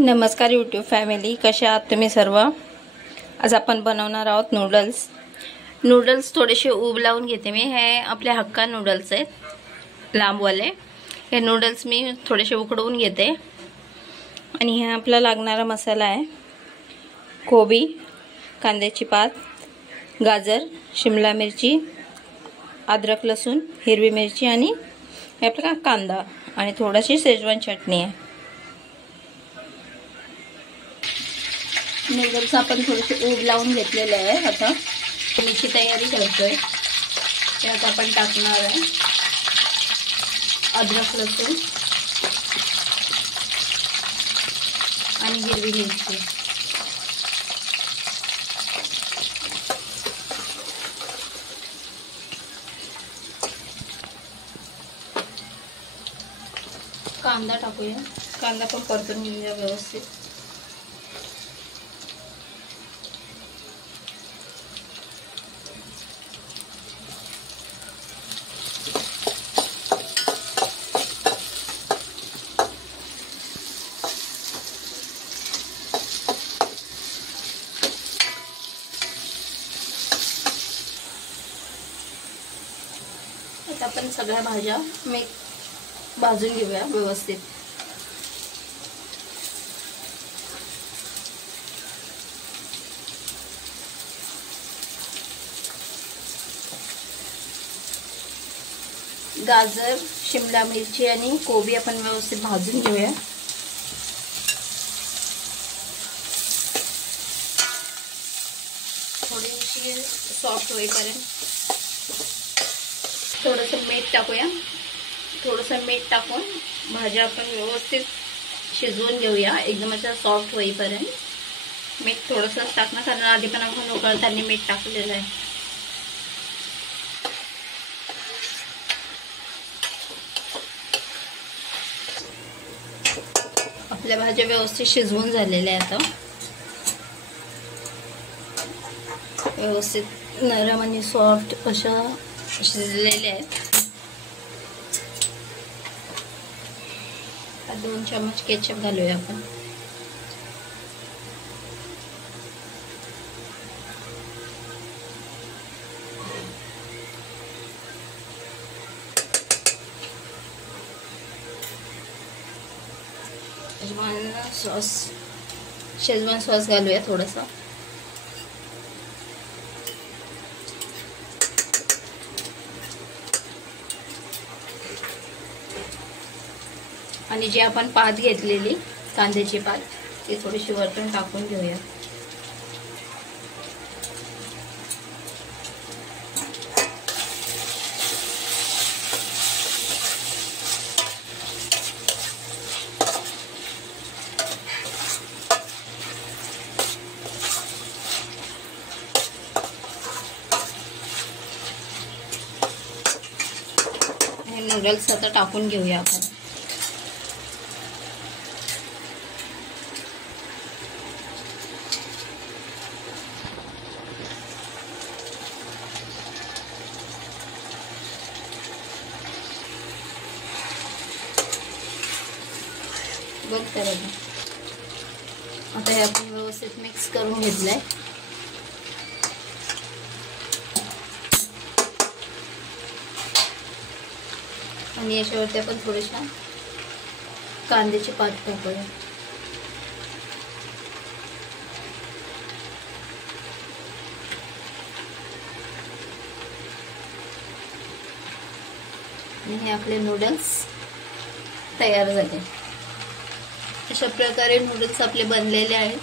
नमस्कार YouTube family, कसे आहात तुम्ही सर्व। आज आपण बनवणार आहोत नूडल्स थोडेसे उबलावून घेते मी। हे आपले हक्का नूडल्स आहेत लांबवाले। हे नूडल्स मी थोडेसे उकडवून घेते आणि हे आपला लागणारा मसाला आहे। कोबी, कांद्याची पात, गाजर, शिमला मिरची, अद्रक लसूण, हिरवी मिरची आणि हे आपला कांदा आणि थोडीशी शेजवान चटणी आहे। नूडल्स आपण थोडेसे उबलावून घेतलेले आहे। आता मिरची तयारी करतोय। त्यात आपण टाकणार आहे अद्रक लसूण आणि हिरवी मिरची। कांदा टाकूया। कांदा पण परतून घेऊया व्यवस्थित। आपण सगळ्या भाज्या भाजून घेऊया व्यवस्थित। गाजर, शिमला मिरची आणि कोबी आपण व्यवस्थित भाजून घेऊया। थोडीशी सॉफ्ट होईपर्यंत थोडंसं मीठ टाकूया। थोडंसं मीठ टाकून भाज्या आपण व्यवस्थित शिजवून घेऊया एकदम अशा सॉफ्ट होईपर्यंत। मीठ थोडंसंच टाकणं, कारण आधी पण आपण उकळताना मीठ टाकलेलं आहे। आपल्या भाज्या व्यवस्थित शिजवून झालेल्या आहेत। आता व्यवस्थित नरम आणि सॉफ्ट अशा शिजलेले आहेत। 2 चम्मच केचप घालूया आपण। शेजवान सॉस घालूया थोडासा। आणि जी आपण पात घेतलेली कांद्याची पात ती थोडीशी वरतून टाकून घेऊया। हे नूडल्स आता टाकून घेऊया आपण। बघते बघा, आता हे आपण व्यवस्थित मिक्स करून घेतलंय। आणि याच्यावरती आपण थोडीशा कांद्याची पात टाकूया। आणि हे आपले नूडल्स तयार झाले। अशा प्रकारे नूडल्स आपले बनलेले आहेत।